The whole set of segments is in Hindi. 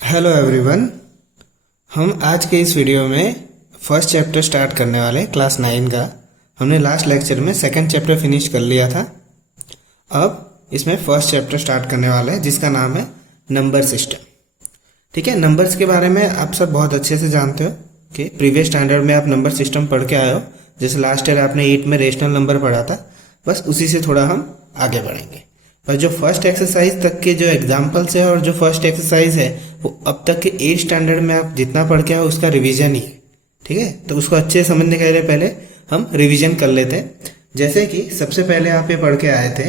Hello everyone. हम आज के इस वीडियो में फर्स्ट चैप्टर स्टार्ट करने वाले हैं, क्लास 9 का। हमने लास्ट लेक्चर में सेकंड चैप्टर फिनिश कर लिया था। अब इसमें फर्स्ट चैप्टर स्टार्ट करने वाले हैं जिसका नाम है नंबर सिस्टम। ठीक है, नंबर्स के बारे में आप सब बहुत अच्छे से जानते हो कि प्रीवियस स्टैंडर्ड में आप नंबर सिस्टम पढ़ के आए हो। जैसे लास्ट ईयर आपने 8 में रेशनल नंबर पढ़ा था, बस उसी से थोड़ा हम आगे बढ़ेंगे। पर जो फर्स्ट एक्सरसाइज तक के जो एग्जाम्पल्स है और जो फर्स्ट एक्सरसाइज है वो अब तक के 8 स्टैंडर्ड में आप जितना पढ़ के आए उसका रिवीजन ही है। ठीक है, तो उसको अच्छे से समझने के लिए पहले हम रिवीजन कर लेते हैं। जैसे कि सबसे पहले आप ये पढ़ के आए थे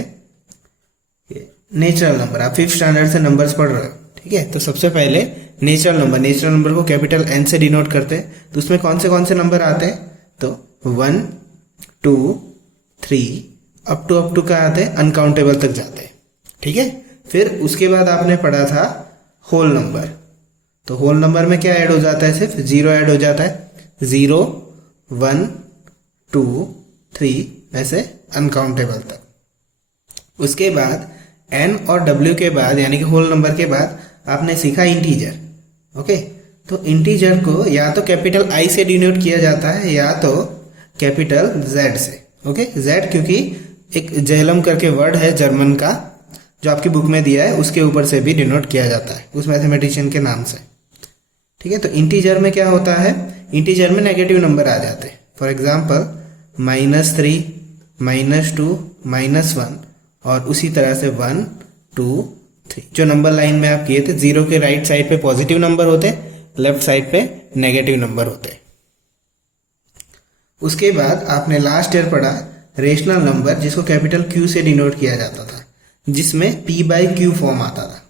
नेचुरल नंबर। आप 5th स्टैंडर्ड से नंबर्स पढ़ रहे हो। ठीक है, तो सबसे पहले नेचुरल नंबर को कैपिटल एन से डिनोट करते हैं। तो उसमें कौन से नंबर आते हैं? तो 1, 2, 3 अप टू का आते हैं, अनकाउंटेबल तक जाते हैं। ठीक है, फिर उसके बाद आपने पढ़ा था होल नंबर। तो होल नंबर में क्या ऐड हो जाता है? सिर्फ 0 ऐड हो जाता है। 0, 1, 2, 3 ऐसे अनकाउंटेबल तक। उसके बाद एन और डब्ल्यू के बाद यानी कि होल नंबर के बाद आपने सीखा इंटीजर। ओके, तो इंटीजर को या तो कैपिटल आई से डिनोट किया जाता है या तो कैपिटल जेड से। ओके, जेड क्योंकि एक जेहलम करके वर्ड है जर्मन का जो आपकी बुक में दिया है, उसके ऊपर से भी डिनोट किया जाता है उस मैथमेटिशियन के नाम से। ठीक है, तो इंटीजर में क्या होता है? इंटीजर में नेगेटिव नंबर आ जाते हैं। फॉर एग्जांपल -3, -2, -1 और उसी तरह से 1, 2, 3 जो नंबर लाइन में आप किए थे। 0 के राइट साइड पे पॉजिटिव नंबर होते, लेफ्ट साइड पे नेगेटिव नंबर होते। उसके बाद आपने लास्ट ईयर पढ़ा रेशनल नंबर जिसको कैपिटल क्यू से डिनोट किया जाता था, जिसमें p/q फॉर्म आता था।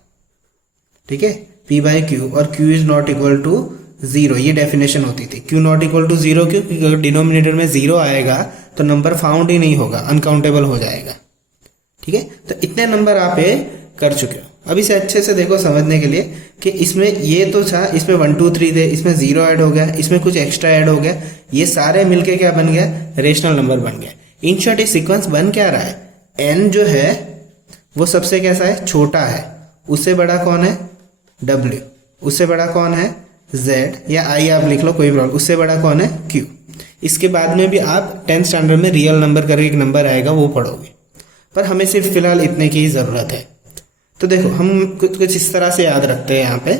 ठीक है, p/q और q is not equal to 0 ये डेफिनेशन होती थी। q नॉट इक्वल टू 0 क्योंकि अगर डिनोमिनेटर में 0 आएगा तो नंबर फाउंड ही नहीं होगा, अनकाउंटेबल हो जाएगा। ठीक है, तो इतने नंबर आप ये कर चुके हो। अब इसे अच्छे से देखो समझने के लिए कि इसमें ये तो था, इसमें 1, 2, 3 थे, इसमें 0 ऐड हो गया, इसमें कुछ एक्स्ट्रा ऐड हो गया, ये सारे मिलके क्या बन गया? रेशनल नंबर बन गया। इन शॉर्ट ये सीक्वेंस बन क्या रहा है? n जो है वो सबसे कैसा है? छोटा है। उससे बड़ा कौन है? w। उससे बड़ा कौन है? z या i आप लिख लो, कोई प्रॉब्लम। उससे बड़ा कौन है? q। इसके बाद में भी आप 10th स्टैंडर्ड में रियल नंबर करके एक नंबर आएगा वो पढ़ोगे, पर हमें सिर्फ फिलहाल इतने की ही जरूरत है। तो देखो हम कुछ इस तरह से याद रखते हैं यहाँ पे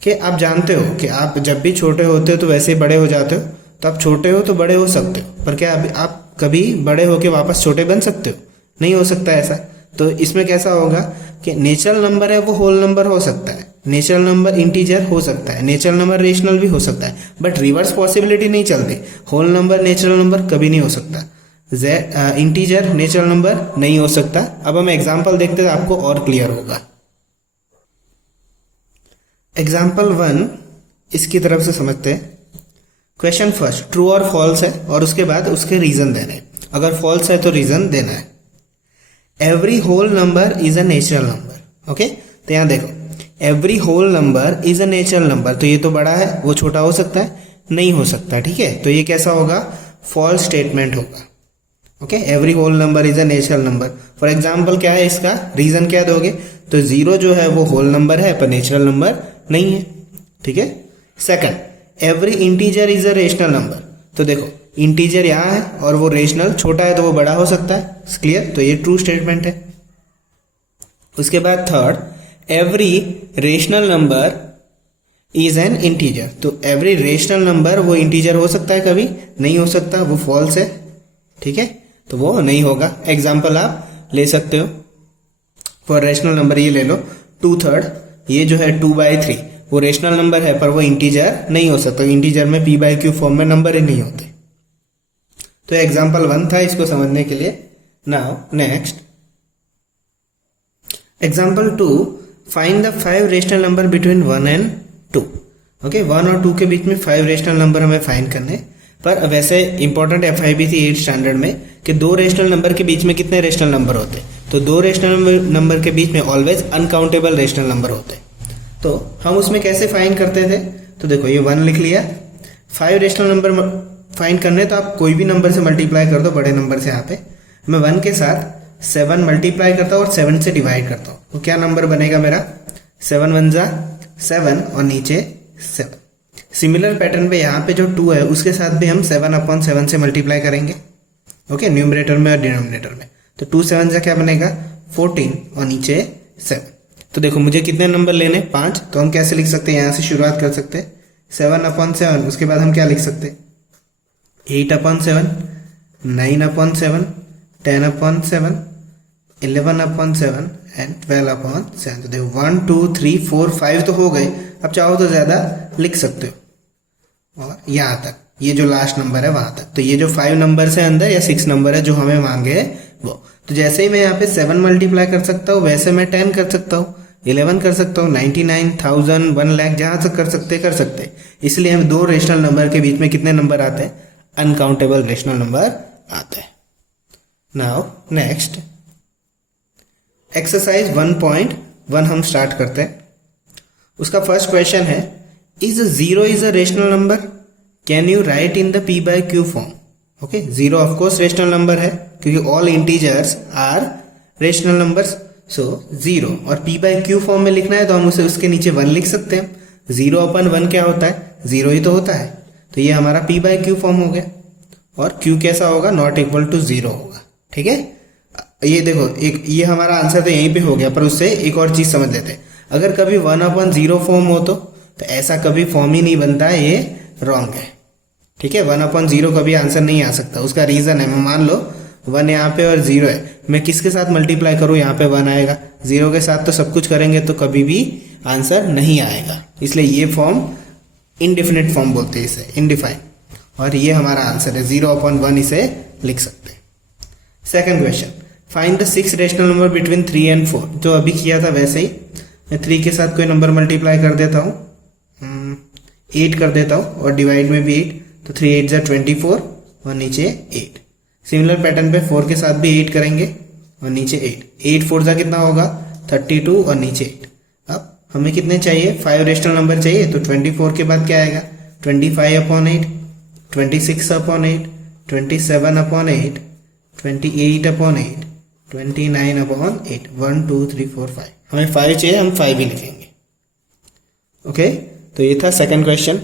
कि आप जानते हो कि आप जब भी छोटे होते हो तो वैसे ही बड़े हो जाते हो। तो आप छोटे हो तो बड़े हो सकते हो, पर क्या आप कभी बड़े होके वापस छोटे बन सकते हो? नहीं हो सकता ऐसा। तो इसमें कैसा होगा कि नेचुरल नंबर है वो होल नंबर हो सकता है, नेचुरल नंबर इंटीजर हो सकता है, नेचुरल नंबर रेशनल भी हो सकता है, बट रिवर्स पॉसिबिलिटी नहीं चलती। होल नंबर नेचुरल नंबर कभी नहीं हो सकता, इंटीजर नेचुरल नंबर नहीं हो सकता। अब हम एग्जाम्पल देखते हैं, आपको और क्लियर होगा। एग्जाम्पल 1 इसकी तरफ से समझते हैं। क्वेश्चन फर्स्ट ट्रू और फॉल्स है और उसके बाद उसके रीजन देने हैं। अगर फॉल्स है तो रीजन देना है। Every whole number is a natural number. Okay, तो यहां देखो every whole number is a natural number. तो ये तो बड़ा है, वो छोटा हो सकता है? नहीं हो सकता। ठीक है, तो ये कैसा होगा? फॉल्स स्टेटमेंट होगा। Okay, every whole number is a natural number. For example क्या है इसका? रीजन क्या दोगे? तो 0 जो है वो होल नंबर है पर नेचुरल नंबर नहीं है। ठीक है, second every integer is a rational number. तो देखो इंटीजर यहाँ है और वो रेशनल छोटा है तो वो बड़ा हो सकता है। क्लियर? तो ये ट्रू स्टेटमेंट है। उसके बाद third every rational number is N integer. तो एवरी रेशनल नंबर वो इंटीजर हो सकता है? कभी नहीं हो सकता, वो फॉल्स है। ठीक है, तो वो नहीं होगा। एग्जाम्पल आप ले सकते हो फॉर रेशनल नंबर, ये ले लो 2/3। ये जो है 2/3 वो रेशनल नंबर है पर वो इंटीजर नहीं हो सकता। इंटीजर में p/q फॉर्म में नंबर ही नहीं होते। तो एग्जाम्पल 1 था इसको समझने के लिए। Now next example 2 find the 5 rational number between 1 and 2। Okay, 1 और 2 के बीच में 5 रेशनल नंबर हमें फाइंड करने। पर वैसे इंपॉर्टेंट FIB थी 8th स्टैंडर्ड में कि 2 रेशनल नंबर के बीच में कितने रेशनल नंबर होते? तो 2 रेशनल नंबर के बीच में ऑलवेज अनकाउंटेबल रेशनल नंबर होते। तो हम उसमें कैसे फाइंड करते थे? तो देखो ये 1 लिख लिया। 5 रेशनल नंबर फाइंड करने तो आप कोई भी नंबर से मल्टीप्लाई कर दो, बड़े नंबर से। यहाँ पे मैं 1 के साथ 7 मल्टीप्लाई करता हूँ और 7 से डिवाइड करता हूँ, तो क्या नंबर बनेगा मेरा? 7 1 जा 7 और नीचे 7। सिमिलर पैटर्न पे यहाँ पे जो 2 है उसके साथ भी हम 7/7 से मल्टीप्लाई करेंगे। ओके, न्यूमरेटर में और डिनोमिनेटर में। तो 2 7 से क्या बनेगा 14 और नीचे 7। तो देखो मुझे कितने नंबर लेने 5, तो हम कैसे लिख सकते हैं, यहाँ से शुरुआत कर सकते हैं 7/7। उसके बाद हम क्या लिख सकते हैं 8/7, 9/7, 10/7, 11/7 एंड 12/7। तो देखो 1 2 3 4 5 तो हो गए। अब चाहो तो ज़्यादा लिख सकते हो और यहाँ तक, ये जो लास्ट नंबर है वहाँ तक। तो ये जो 5 नंबर है अंदर या 6 नंबर है जो हमें मांगे है वो। तो जैसे ही मैं यहाँ पे 7 मल्टीप्लाई कर सकता हूँ वैसे मैं 10 कर सकता हूँ, 11 कर सकता हूँ, 99,000, 1 लाख, जहाँ तक कर सकते। इसलिए हम 2 रेशनल नंबर के बीच में कितने नंबर आते हैं, अनकाउंटेबल रेशनल नंबर आते हैं। नाउ नेक्स्ट एक्सरसाइज 1.1 हम स्टार्ट करते हैं। उसका फर्स्ट क्वेश्चन है, is 0 is a rational number, can you write in the p by q form. Okay, 0 of course rational number है क्योंकि all integers are rational numbers. So 0 और p by q फॉर्म में लिखना है तो हम उसे उसके नीचे 1 लिख सकते हैं। 0/1 क्या होता है, 0 ही तो होता है। तो ये हमारा p by q फॉर्म हो गया और q कैसा होगा, नॉट इक्वल टू 0 होगा। ठीक है, ये देखो एक ये हमारा आंसर तो यहीं पे हो गया, पर उससे एक और चीज समझ लेते हैं। अगर कभी 1/0 फॉर्म हो तो ऐसा कभी फॉर्म ही नहीं बनता है, ये रॉन्ग है। ठीक है, 1/0 कभी आंसर नहीं आ सकता। उसका रीजन है, मैं मान लो 1 यहाँ पे और 0 है, मैं किसके साथ मल्टीप्लाई करूँ, यहाँ पे 1 आएगा, 0 के साथ तो सब कुछ करेंगे तो कभी भी आंसर नहीं आएगा। इसलिए ये फॉर्म इनडिफिनिट फॉर्म बोलते हैं इसे, इनडिफाइन। और ये हमारा आंसर है, 0/1 इसे लिख सकते हैं। Second question, find the 6 rational number between 3 and 4। जो अभी किया था वैसे ही मैं 3 के साथ कोई नंबर मल्टीप्लाई कर देता हूँ, 8 कर देता हूँ और डिवाइड में भी 8, तो 3 8 जा 24 और नीचे 8। सिमिलर पैटर्न पे 4 के साथ भी 8 करेंगे और नीचे 8। 8 4 जा कितना होगा 32 और नीचे 8। अब हमें कितने चाहिए, 5 रेशनल नंबर चाहिए। तो 24 के बाद क्या आएगा 25/8, 26/8, 27/8, 28/8, 29/8। 1 2 3 4 5, हमें 5 चाहिए, हम 5 ही लिखेंगे। ओके, तो ये था second question.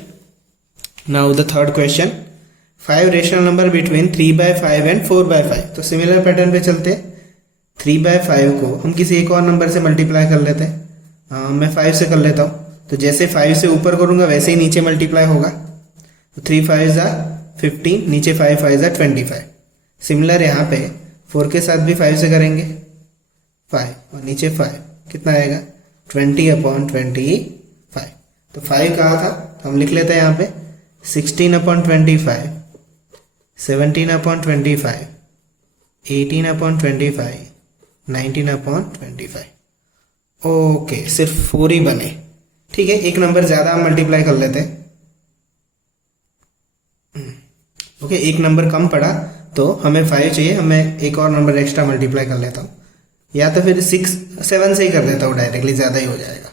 Now the third question, 5 rational number between 3/5 and 4/5। तो सिमिलर पैटर्न पे चलते, 3/5 को हम किसी एक और नंबर से मल्टीप्लाई कर लेते हैं। मैं 5 से कर लेता हूँ, तो जैसे 5 से ऊपर करूंगा वैसे ही नीचे मल्टीप्लाई होगा। तो 3 5 जा 15, नीचे 5 5 जा 25। सिमिलर यहाँ पे 4 के साथ भी 5 से करेंगे, 5 और नीचे 5, कितना आएगा 20/25। तो 5 कहा था, तो हम लिख लेते हैं यहाँ पे 16/25, 17/25, 18/25, 19/25। ओके, सिर्फ 4 ही बने। ठीक है, एक नंबर ज्यादा हम मल्टीप्लाई कर लेते हैं। ओके, एक नंबर कम पड़ा तो हमें 5 चाहिए, हमें एक और नंबर एक्स्ट्रा मल्टीप्लाई कर लेता हूँ, या तो फिर 7 से ही कर देता हूँ डायरेक्टली, ज़्यादा ही हो जाएगा।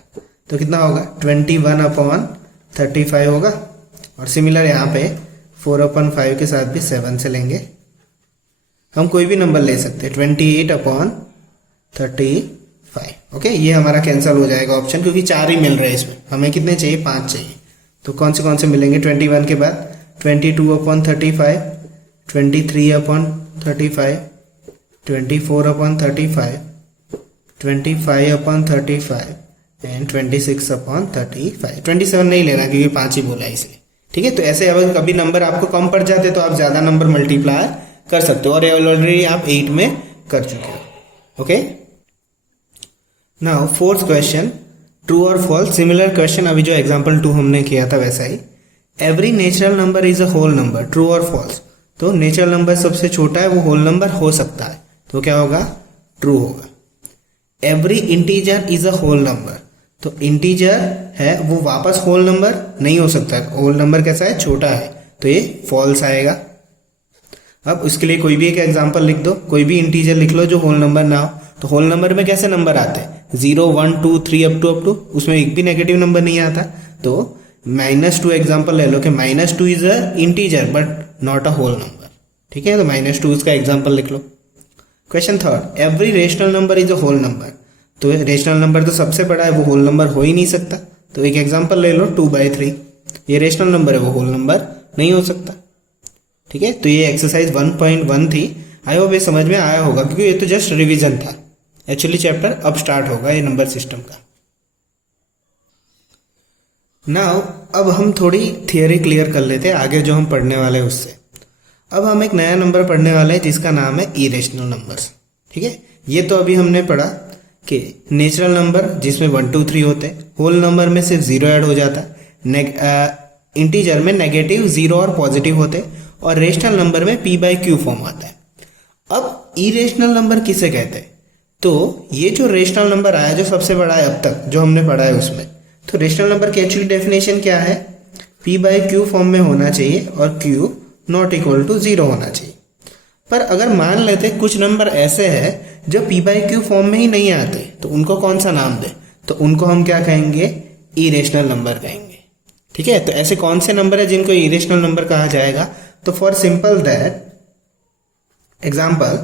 तो कितना होगा 21/35 होगा। और सिमिलर यहाँ पे 4/5 के साथ भी 7 से लेंगे, हम कोई भी नंबर ले सकते हैं, 28/35। ओके, ये हमारा कैंसिल हो जाएगा ऑप्शन, क्योंकि 4 ही मिल रहे हैं इसमें, हमें कितने चाहिए 5 चाहिए। तो कौन से मिलेंगे 21 के बाद 22/35, 23/35, 24/35, 25/35 एंड 26/35। 27 नहीं लेना क्योंकि 5 ही बोला है इसलिए। ठीक है, तो ऐसे अगर कभी नंबर आपको कम पड़ जाते तो आप ज्यादा नंबर मल्टीप्लाई कर सकते हो, और ऑलरेडी आप 8 में कर चुके हो। Okay, now fourth question, true और फॉल्स। सिमिलर क्वेश्चन अभी जो एग्जांपल 2 हमने किया था वैसा ही। Every natural number is a whole number, true और फॉल्स। तो नेचुरल नंबर सबसे छोटा है, वो होल नंबर हो सकता है, तो क्या होगा ट्रू होगा। Every integer is a whole number, तो इंटीजर है वो वापस होल नंबर नहीं हो सकता, होल नंबर कैसा है छोटा है, तो ये फॉल्स आएगा। अब उसके लिए कोई भी एक एग्जांपल लिख दो, कोई भी इंटीजर लिख लो जो होल नंबर ना हो। तो होल नंबर में कैसे नंबर आते हैं 0 1 2 3 अप टू, उसमें एक भी नेगेटिव नंबर नहीं आता। तो -2 एग्जांपल ले लो कि -2 is a integer but not a whole number. ठीक है, तो -2 इसका एग्जांपल लिख लो। Question third, every rational number is a whole number. तो रेशनल नंबर तो सबसे बड़ा है, वो होल नंबर हो ही नहीं सकता, तो एक एग्जांपल ले लो 2/3, ये रेशनल नंबर है, वो होल नंबर नहीं हो सकता। ठीक है, तो ये एक्सरसाइज 1.1 थी। आई होप ये समझ में आया होगा, क्योंकि ये तो जस्ट रिवीजन था। एक्चुअली चैप्टर अब स्टार्ट होगा ये नंबर सिस्टम का। नाउ अब हम थोड़ी थियरी क्लियर कर लेते हैं आगे जो हम पढ़ने वाले हैं उससे। अब हम एक नया नंबर पढ़ने वाले हैं जिसका नाम है इरेशनल नंबर्स। ठीक है, ये तो अभी हमने पढ़ा कि नेचुरल नंबर जिसमें 1 2 3 होते हैं, होल नंबर में सिर्फ 0 ऐड हो जाता है, इंटीजर में नेगेटिव 0 और पॉजिटिव होते हैं, और रेशनल नंबर में p/q फॉर्म आता है। अब इरेशनल नंबर किसे कहते हैं? तो ये जो रेशनल नंबर आया जो सबसे बड़ा है अब तक जो हमने पढ़ा है उसमें, तो रेशनल नंबर की एक्चुअली डेफिनेशन क्या है? p/q फॉर्म में होना चाहिए और q नॉट इक्वल टू 0 होना चाहिए। पर अगर मान लेते कुछ नंबर ऐसे हैं जो p/q फॉर्म में ही नहीं आते, तो उनको कौन सा नाम दे? तो उनको हम क्या कहेंगे? इरेशनल नंबर कहेंगे। ठीक है, तो ऐसे कौन से नंबर है जिनको इरेशनल नंबर कहा जाएगा? तो फॉर सिंपल दैट एग्जाम्पल,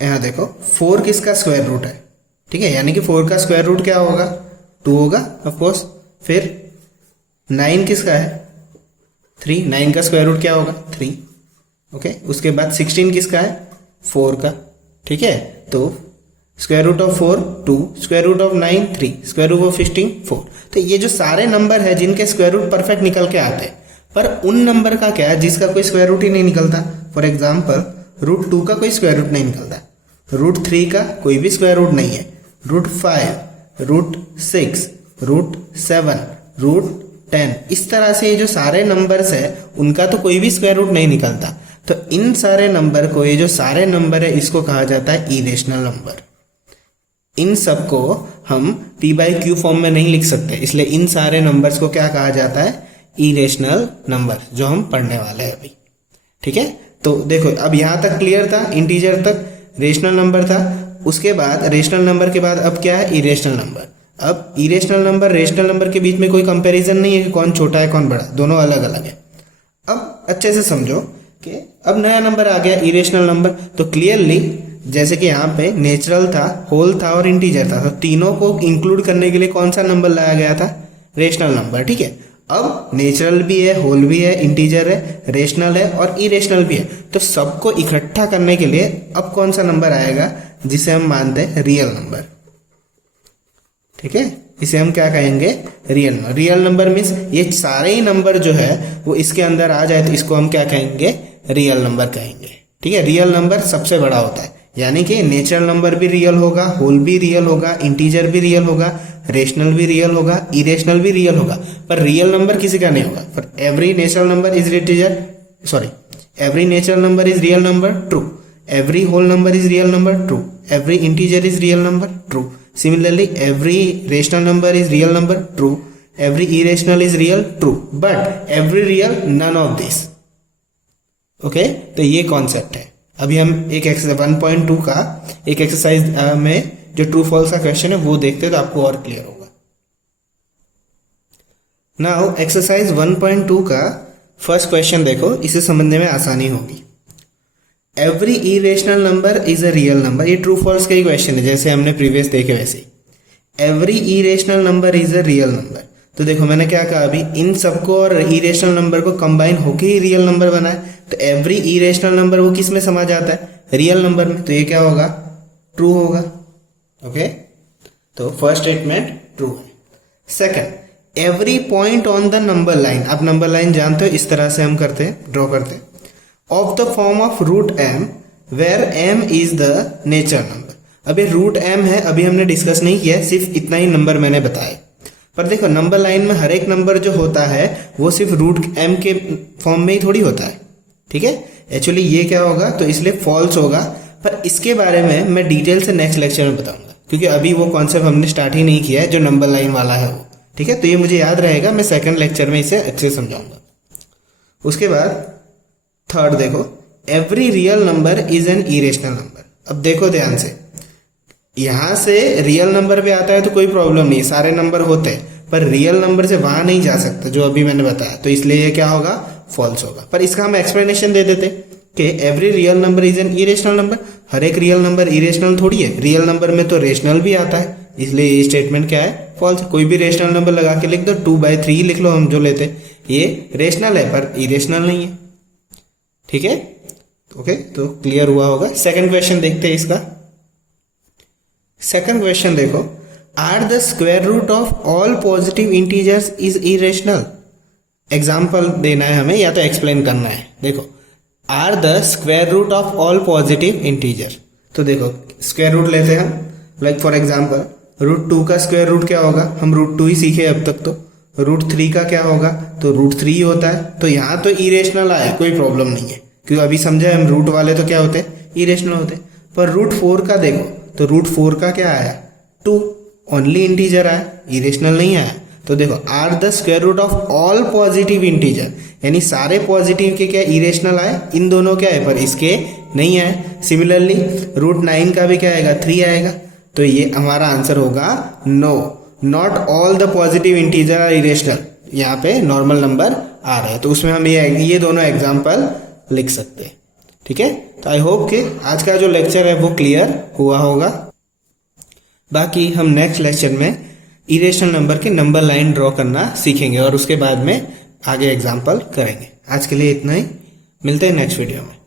यहां देखो 4 किसका स्क्वायर रूट है? ठीक है, यानी कि 4 का स्क्वायर रूट क्या होगा? 2 होगा ऑफकोर्स। फिर 9 किसका है? 3, 9 का स्क्वायर रूट क्या होगा? 3। ओके, उसके बाद 16 किसका है? 4 का। ठीक है, तो square root of 4 2, square root of 9 3, square root of 16 4। तो ये जो सारे नंबर है जिनके स्क्वायर रूट परफेक्ट निकल के आते हैं, पर उन नंबर का क्या है जिसका कोई स्क्वायर रूट ही नहीं निकलता। फॉर एग्जाम्पल √2 का कोई स्क्वायर रूट नहीं निकलता, √3 का कोई भी स्क्वायर रूट नहीं है, √5, √6, √7, √10, इस तरह से ये जो सारे नंबर्स है उनका तो कोई भी स्क्वायर रूट नहीं निकलता। तो इन सारे नंबर को, ये जो सारे नंबर है, इसको कहा जाता है इरेशनल नंबर। इन सब को हम p/q फॉर्म में नहीं लिख सकते, इसलिए इन सारे नंबर्स को क्या कहा जाता है? इरेशनल नंबर, जो हम पढ़ने वाले हैं अभी। ठीक है, तो देखो अब यहां तक क्लियर था, इंटीजर तक रेशनल नंबर था, उसके बाद रेशनल नंबर के बाद अब क्या है? Irrational number. अब इरेशनल नंबर रेशनल नंबर के बीच में कोई कंपैरिजन नहीं है कि कौन छोटा है कौन बड़ा, दोनों अलग अलग है। अब अच्छे से समझो कि अब नया नंबर आ गया इरेशनल नंबर, तो क्लियरली जैसे कि यहाँ पे नेचुरल था, होल था और इंटीजर था, तो तीनों को इंक्लूड करने के लिए कौन सा नंबर लाया गया था? Rational number. ठीक है, अब नेचुरल भी है, होल भी है, इंटीजर है, रेशनल है और इरेशनल भी है, तो सबको इकट्ठा करने के लिए अब कौन सा नंबर आएगा जिसे हम मानते हैं रियल नंबर। ठीक है, इसे हम क्या कहेंगे? Real number. Real number means ये सारे ही नंबर जो है वो इसके अंदर आ जाए तो इसको हम क्या कहेंगे? रियल नंबर कहेंगे। ठीक है, रियल नंबर सबसे बड़ा होता है, यानी कि नेचुरल नंबर भी रियल होगा, होल भी रियल होगा, इंटीजर भी रियल होगा, रेशनल भी रियल होगा, इरेशनल भी रियल होगा, पर रियल नंबर किसी का नहीं होगा। For every natural number is integer, sorry, every natural number is real number, true. Every whole number is real number, true. Every integer is real number, true. Similarly, every rational number is real number, true. Every irrational is real, true. But every real, none of this. Okay? तो ये कॉन्सेप्ट है। अभी हम एक 1.2 का एक एक्सरसाइज में जो ट्रू फॉल्स का क्वेश्चन है वो देखते हैं तो आपको और क्लियर होगा। नाउ एक्सरसाइज 1.2 का फर्स्ट क्वेश्चन देखो, इसे समझने में आसानी होगी। Every irrational number is a real number, ये ट्रू फॉल्स का ही क्वेश्चन है जैसे हमने प्रीवियस देखे वैसे ही। Every irrational number is a real number, तो देखो मैंने क्या कहा अभी, इन सबको और इरेशनल नंबर को कंबाइन होके ही रियल नंबर बना है, तो एवरी इरेशनल नंबर वो किस में समा जाता है? रियल नंबर में, तो ये क्या होगा? ट्रू होगा। ओके, तो फर्स्ट स्टेटमेंट ट्रू है। Second, every point on the number line, आप नंबर लाइन जानते हो, इस तरह से हम करते हैं, ड्रॉ करते हैं, of the form of √m where m is the natural number. अब ये √m है, अभी हमने डिस्कस नहीं किया, सिर्फ इतना ही नंबर मैंने बताया। पर देखो नंबर लाइन में हर एक नंबर जो होता है वो सिर्फ √m के फॉर्म में ही थोड़ी होता है। ठीक है, एक्चुअली ये क्या होगा, तो इसलिए फॉल्स होगा, पर इसके बारे में मैं डिटेल से नेक्स्ट लेक्चर में बताऊंगा, क्योंकि अभी वो कॉन्सेप्ट हमने स्टार्ट ही नहीं किया है जो नंबर लाइन वाला है वो। ठीक है, तो ये मुझे याद रहेगा, मैं सेकंड लेक्चर में इसे अच्छे से समझाऊंगा। उसके बाद थर्ड देखो, every real number is an irrational number. अब देखो ध्यान से, यहां से रियल नंबर भी आता है तो कोई प्रॉब्लम नहीं, सारे नंबर होते हैं, पर रियल नंबर से वहां नहीं जा सकता जो अभी मैंने बताया, तो इसलिए ये क्या होगा? फॉल्स होगा। पर इसका हम एक्सप्लेनेशन दे देते कि every real number is an irrational number. हर एक रियल नंबर इरेशनल थोड़ी है, रियल नंबर में तो रेशनल भी आता है, इसलिए ये स्टेटमेंट क्या है, फॉल्स। कोई भी रेशनल नंबर लगा के लिख दो, 2/3 लिख लो, हम जो लेते ये रेशनल है पर इरेशनल नहीं है। ठीक है, ओके, तो क्लियर हुआ होगा। सेकंड क्वेश्चन देखते हैं इसका। सेकंड क्वेश्चन देखो, are the square root of all positive integers is irrational. Example देना है हमें या तो एक्सप्लेन करना है। देखो, are the square root of all positive integer, तो देखो स्क्वायर रूट लेते हैं हम, लाइक फॉर एग्जाम्पल √2 का स्क्वायर रूट क्या होगा, हम √2 ही सीखे अब तक। तो √3 का क्या होगा, तो √3 ही होता है। तो यहाँ तो इरेशनल आया, कोई प्रॉब्लम नहीं है, क्योंकि अभी समझे हम रूट वाले तो क्या होते हैं, इरेशनल होते हैं। पर √4 का देखो, तो √4 का क्या आया, 2, ओनली इंटीजर आया, इरेशनल नहीं आया। तो देखो, are the square root of all positive integer, यानी सारे पॉजिटिव के क्या इरेशनल आए, इन दोनों क्या है पर इसके नहीं आए। सिमिलरली √9 का भी क्या आएगा, 3 आएगा। तो ये हमारा आंसर होगा no, not all the positive integer are irrational. यहाँ पे नॉर्मल नंबर आ रहे हैं, तो उसमें हम ये दोनों एग्जाम्पल लिख सकते हैं। ठीक है, तो आई होप कि आज का जो लेक्चर है वो क्लियर हुआ होगा। बाकी हम नेक्स्ट लेक्चर में इरेशनल नंबर के नंबर लाइन ड्रॉ करना सीखेंगे और उसके बाद में आगे एग्जाम्पल करेंगे। आज के लिए इतना ही, मिलते हैं नेक्स्ट वीडियो में।